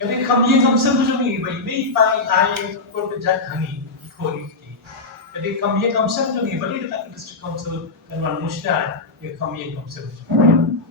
Jadi kami yang kamsel tu ni, bayi bayi pai ai kor kejat kami ikor ikti. Jadi kami yang kamsel tu ni, balik kita district council kan wan musda, ya kami yang kamsel tu.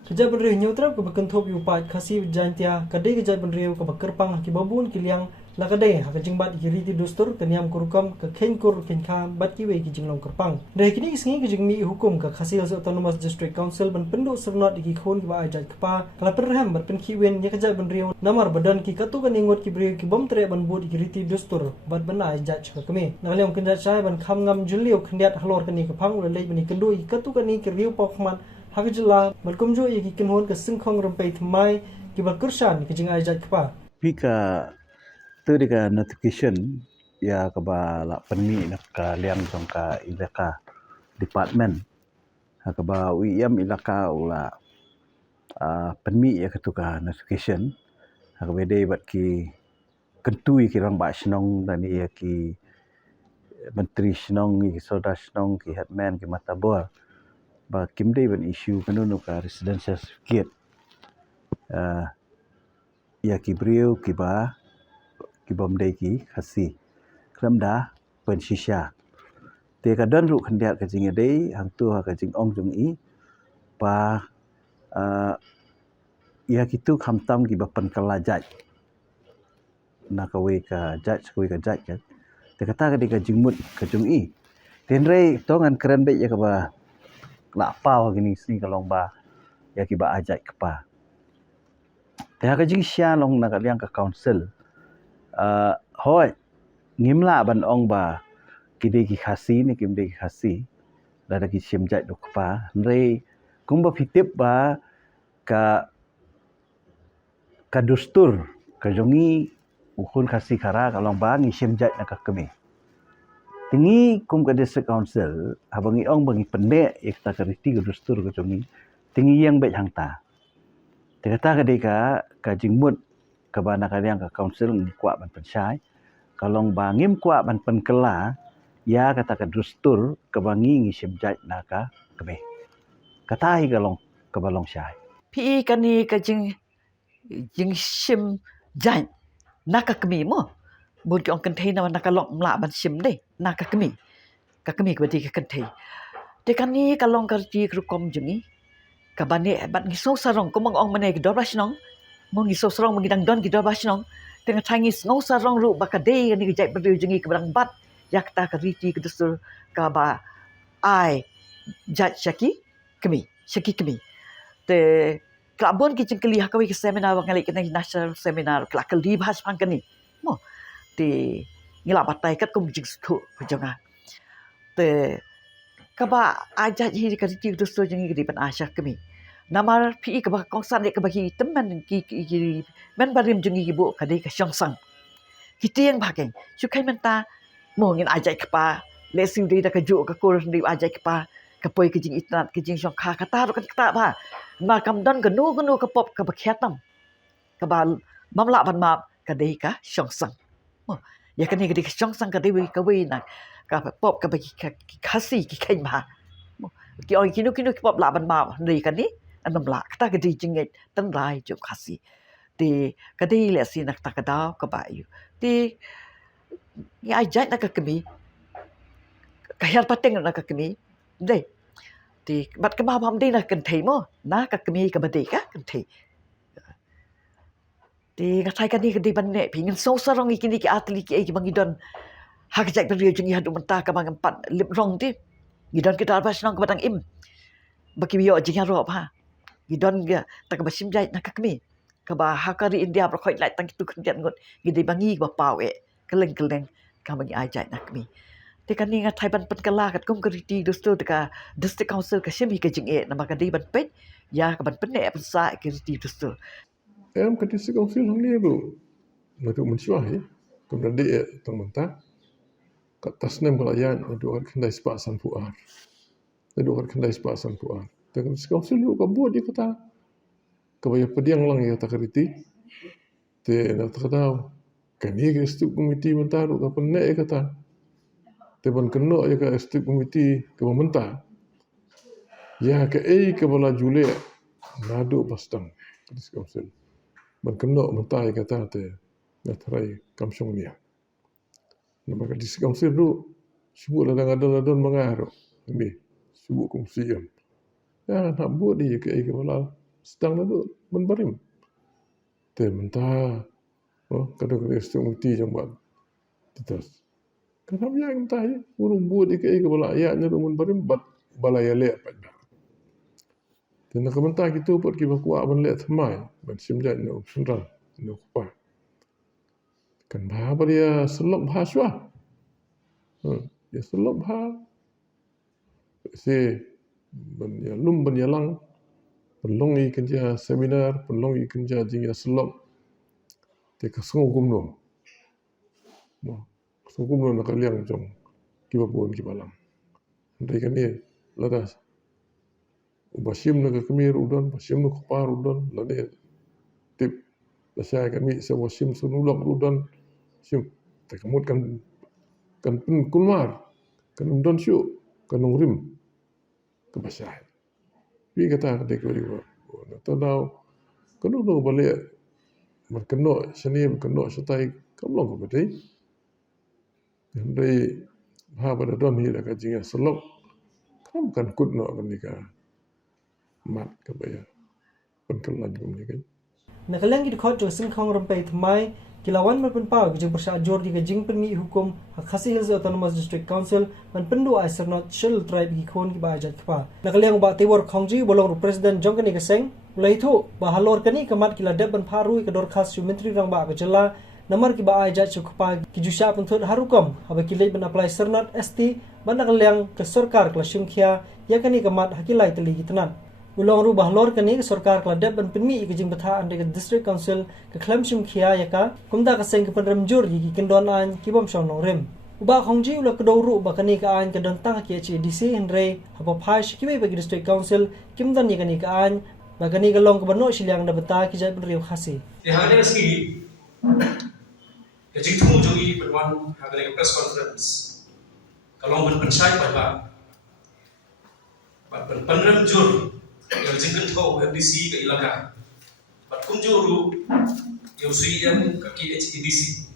Kejap benriu nyutrap ke berkentop yu pat kasih jantia kadai kejap benriu ke berkerpang ki babun ki liang la kadai ha kejing bat ki riti dustur keniam kurukam ke kenkur kenka bat ki we ki jinglong kerpang. Dari kini singi kejing mi hukum ke kasih autonomous district council ban penduk sernot di ki khon ki ba ajat kepa kala perham ber pen ki wen ya kejap benriu namar badan ki katu kan ingot ki beriu ki bom tre ban bud ki riti dustur bat bana ajat ke kami. Naliam kenjat sai ban kham ngam juliu kendiat halor kani ke pang le bani kendu katu kan ni ki riu pokman Hakajula berkumju iki kinhon ke singkong rempai tmai ki berkursan ke jing ajat kepa. Pika tu deka notification ya kaba la penmi nak ka liang jong ka ilaka department ha kaba uiam ilaka ula penmi ya ketuka notification ha kaba dei bat ki kentui ki rang ba snong dan ia ki menteri snong ki soda snong ki headman ki matabor ba kimdei ban issue kanunu ka residential certificate ya ki brio ki ba ki bomdei ki khasi kramda pen shisha te ka dan ru khandiat ka jing dei hang tu ha ka jing ong jung i pa ya kitu khamtam ki ba pen kalajat na ka we ka jaj ka te kata ka di ka jing mut ka jung i ten rei tongan keren be ya ka ba la pau gini sini kalong ba ya ki ba ajat kepa te ha ka jing sha long na ka liang ka council hoi ngimla ban ong ba kide ki khasi ni kimde ki khasi da ki sim jat dok pa re kumba fitip ba ka dustur ka jongi ukun khasi khara kalong ba ngi sim jat na ka kemi tingi kum ka district council abangi ong bangi pende ekta ka riti ka dustur ka jongi tingi yang be hang ta te kata ka de ka jingmut ka bana ka yang ka council ni kwa ban pensyai kalong bangim kwa ban penkela ya kata ka dustur ka bangi ngi simjat naka kebe katai kalong ka balong syai pi kani ka jing sim jan naka kemi mo bun ki ong kentei na naka long mla ban sim de naka kemi ka badi ka kentei de kani kalong ka ji krukom jungi ka bani bat ngi so sarong ko mong ong mane ki doras nong mong ngi so sarong mong dang don ki doras nong tengah tangi ngau sarong ru bakade ni ki jai beriu jungi ka barang bat yak ta ka riti ka dustur ka ba ai jat shaki kemi te klabon ki jengkeli hakawi ke seminar ngali kena national seminar klakal di bahas pangkani mo te ngila batai kat kum jing stu jonga te kaba aja hi ka ti dosto jengi di pan asya kami namar pi ka ba kongsan de ka ba ki teman ki men barim jengi ibu ka de ka syongsang kitiang bageng sukai menta mo ngin aja ka pa lesiu de ka ju ka kur di aja ka pa ka poi ki jing itnat ki jing syong kha kata ro kata ba ma kam don ka nu ka pop ka ba khatam ka ba mamla ban ma ka de ka syongsang mo ya ka ni ka de ka syongsang ka de ka we na ka pop ka ba ki khasi ki khain ba ki oi ki nu ki pop la ban ma ni ka ni anam la kata ka di jing tan lai ju khasi ti ka di le si nak ta ka da ka ba yu ti ya ajat nak ka kemi ka hel pateng nak ka kemi dei ti bat ka ma bam dei nak kan thei mo na ka kemi ka ba dei ka kan thei ti ka thai ka ni ka di ban ne pingin so sarong ikini ki atli ki bangi don ha ka jai beri jungi hadu menta ka bang empat lip rong ti gidon kita pas nong ka batang im baki bio jing ro ha gidon ga ta ka basim jai nak ka kemi ka ba ha ka ri india pro khoi lai tang tu kan ngot gidi bangi ba pau e keleng ka bangi ajai nak kemi te kan ni ngat thai ban pen kala kat kum ka ri ti dosto ka district council ka shemi ka jing e na ma ka di ban pe ya ka ban pen ne pa sa ka ri ti dosto em ka district council hang ni bro matu mensyuah ya kemudian dia tang mentah kat tasnem kelayan adu kat kendai sepasan puar dan district council lu ka buat dia kata kabaya pediang lang ya takariti te na takadao kami ke district committee mentah ru ka penne kata te ban keno ya ka district committee ke mentah ya ke bala jule nadu pastang district council ban keno mentai kata te ngatrai kamsong dia. Nama ka distrik council ru sebut ladang-ladang mengaru. Ni sebut kongsian. Ya nak buat dia ke kepala sedang tu menbarim. Te mentah kadang-kadang distrik mukti jambat. Tetas. Kenapa yang entah ya? Urung buat dia ke kepala ayatnya tu menbarim bat balaya lek pada. Dan nak mentah kita buat kita kuat ban lek semai ban simjat no sundal no kupa. Kan bah dia selok bahaswa. Dia selok bah si ban ya lum ban yalang penlongi kerja seminar penlongi kerja jingya selok te kasong gumno. Sungguh nak liang jong kiba pun kibalang. Ndai kan ni ladas. Basim nak kemir udan, basim nak kupar udan, lade tip lasai kami se basim sunulak udan. Sim tak kemut kan pen kulmar kan udan syu kan ungrim ke basai. Pi kata dek ko tadau kan udah balik berkenok seni berkenok setai kamlong ko bedai. Dari pada don hi dah kajian selok kan bukan kut nak kan nikah mat ke baya penkelan ko ni kan Nakalang gid khot jo sin khong rampai thmai kilawan man pen pau gijing persya jor di gijing penmi hukum Khasi Hills Autonomous District Council man pendu aiser not shil tribe gi khon gi ba jat khpa nakalang ba tewor khongji bolong president jongkani ka seng mulai thu ba halor kani kamat kila deb ban pharu ka dor khas menteri rang ba ka jela namar ki ba ai jat chukpa ki jusha penthut harukom haba ki lei ban apply sernat ST ban nakalang ke sarkar kla syungkhia yakani kamat hakilai teli gitnan ulong ru bahlor kani sarkar kla deb ban penmi ki jing batha ande district council ka klam syungkhia yaka kumda ka seng ka panram jur gi kindon an ki bom shon rem uba khongji ula kdoru ba kani ka an ka don tang ki HDC henre haba phai ki be district council kimdan ni kani ka an ba kani ka long ka bano silyang na bata ki jai ban riu khasi Di hangane ski kajing tu jogi perwan hagane press conference kalong ban pensai ba ban panram jur yang jingkan tho FDC ke ilaka bat kunjuru yang suiyan kaki HDC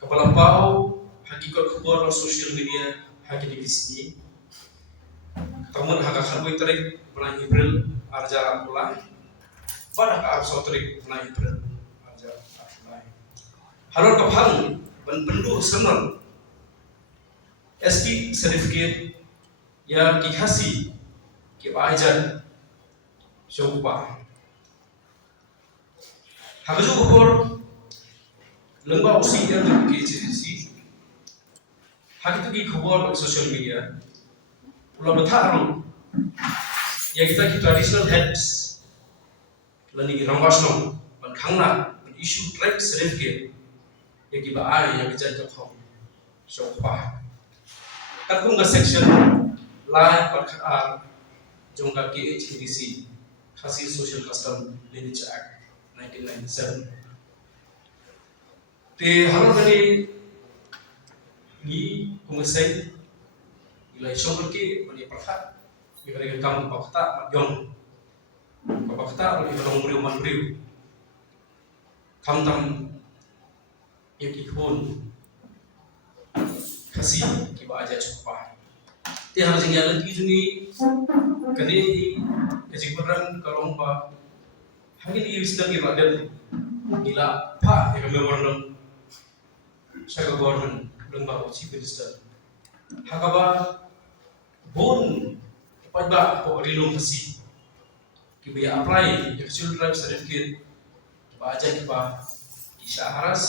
kepala pau hakikat khabar social media hakiki disni tamun haka kharbai tarik bulan April arja bulan pada ka arso tarik bulan April arja bulan halor kaphang ban pendu sanon SP certificate ya kikhasi ki bajan syupa hakazu kor lengba usi yang ke HDC hakitu ki khabar social media ulah betharu ya kita traditional heads lani rangwasno ban khangna ban issue tribe certificate ya ki ba ai ya bijan jakhong syupa katung ga section live par jongka ki HDC Khasi Social Custom Lineage Act 1997 te haron dari ni kumusay ilai syongkol ki mani perhat ikare kam pakta madyong pakta uli kalong muriu manriu kam tam yakihun khasi ki ba aja chupa te har jing yalan ki jungi kani kajing perang kalong ba hangin ni wisdom ki badan ila pa ya kami warnam saka government lengba chief minister hakaba bon pada ko rilong kasi ki ba apply actual drive certificate ba aja ki ba isa haras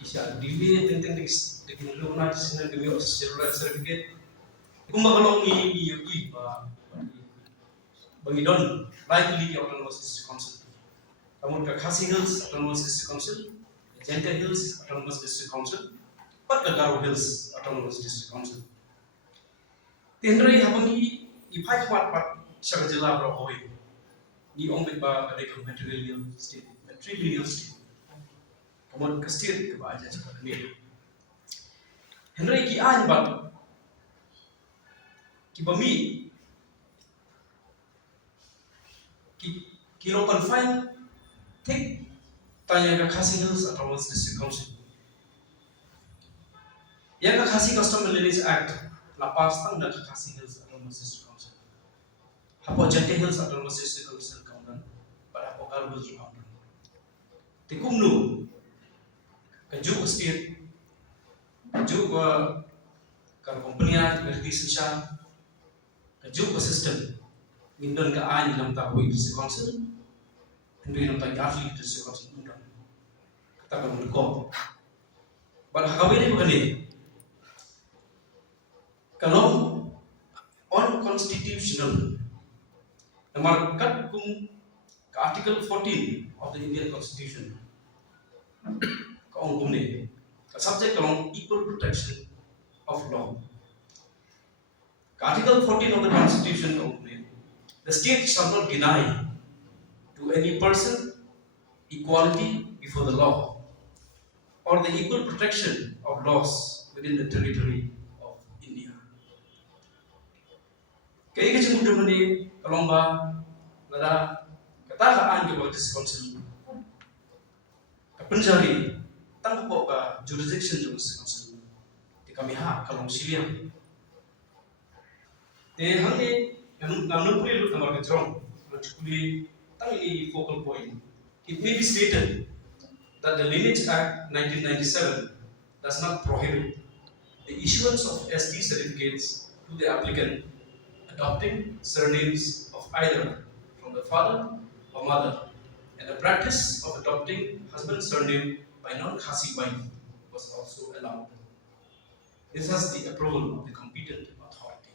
isa dili tenteng dikin luna sinan demi actual drive certificate kumba kalong ni yogi ba bangidon likely ki autonomous district council kamun ka Khasi Hills autonomous district council Jenta Hills autonomous district council pat ka Garo Hills autonomous district council tendrai habangi ipai kwat pat syar jila bro hoi ni ong ba ka de material state kamun ka state ka ba aja cepat ni Henry ki an ba ki bami ki lo confine Take tanya ke Khasi Hills Autonomous District Council. Yang ke Khasi Custom and Lineage Act lapas tang dan ke Khasi Hills Autonomous District Council. Hapo Jati Hills Autonomous District Council kaunan pada hapo Kalbul kaunan. Tikumnu kejuk state kejuk ke kompenia ngerti sesya kejuk ke sistem mindon ke an dalam tahu district council Hindi naman tayo athlete sa council muda. Kata ka mo But hakawin ko kani. Kalau unconstitutional namarkat kung ka Article 14 of the Indian Constitution kaong kumne ka subject kalong equal protection of law. Ka Article 14 of the Constitution kaong kumne the state shall not deny to any person equality before the law or the equal protection of laws within the territory of India. Kaya kasi muda mani kalomba nada katakaan ke Baptist Council kapenjari tangko ka jurisdiction Baptist Council di kami ha kalong siliang. Te hangi nanu puli lut namar ketrong lutuli a focal point. It may be stated that the Lineage Act 1997 does not prohibit the issuance of ST certificates to the applicant adopting surnames of either from the father or mother, and the practice of adopting husband's surname by non-Khasi wife was also allowed. This has the approval of the competent authority.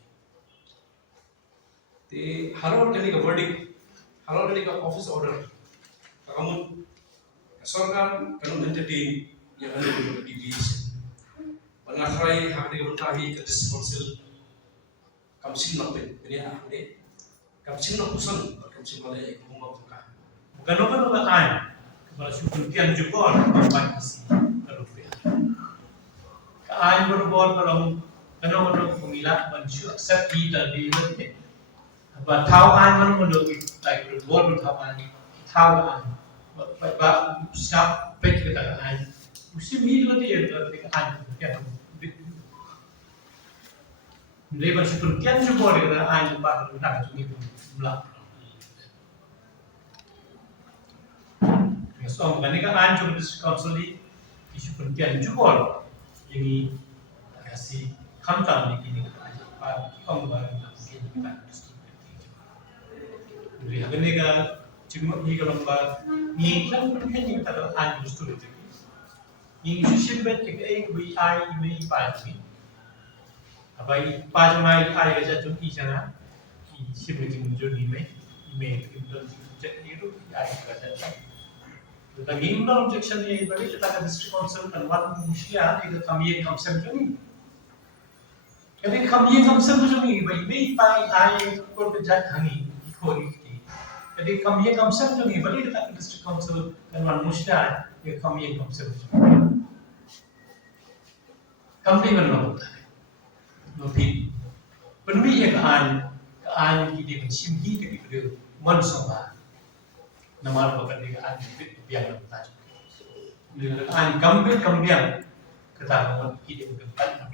The Harvard Clinical verdict Kalau dari office order, kamu sorkan kamu entertain yang ada di deviation. Pengasarai hak diberkahi ke district council, kamu sih nape, ini apa? Kamu sih nak pusan, kamu sih malah ikut membawa bukan. Bukan apa kan? Kalau syukur juga orang kasih kalau dia. Kaan berbor kalau kenapa pemilah manusia accept dan dia và thao anมันมันđược tại được vốn được thao an và sao bây giờ cái an usia mi lo dia cái an cái lấy bằng sự kiên trì của cái an bạn được đặt cho mình là so cái này cái an trong district council thì sự kiên trì của yang kasih khám tạm này cái và ông bà làm cái này Jadi hagane ka cuma ni kalau mbak ni kan kan yang kita an justru itu. Yang sisimbet ke bi ai mai pa ni. Abai pa jamai ai aja tu ki sana. Ki simbet ki muncul ni mai ki muncul cek itu ai ka saja. Tetapi ini objection ni bagi kita ke district council kan wan musia itu kami yang konsep ni. Jadi kami yang konsep ni bai pa ai ko berjat hani ikut jadi kami yang kamsel tu ni, balik kita ke district council dan wan musda, ya kami yang kamsel tu. Kami mana nak? Nopi. Penui yang kaan kita mensimhi ke dia mansama. Nama apa kan dia kaan biar nak tahu. Kaan kambiang kita kita berdepan.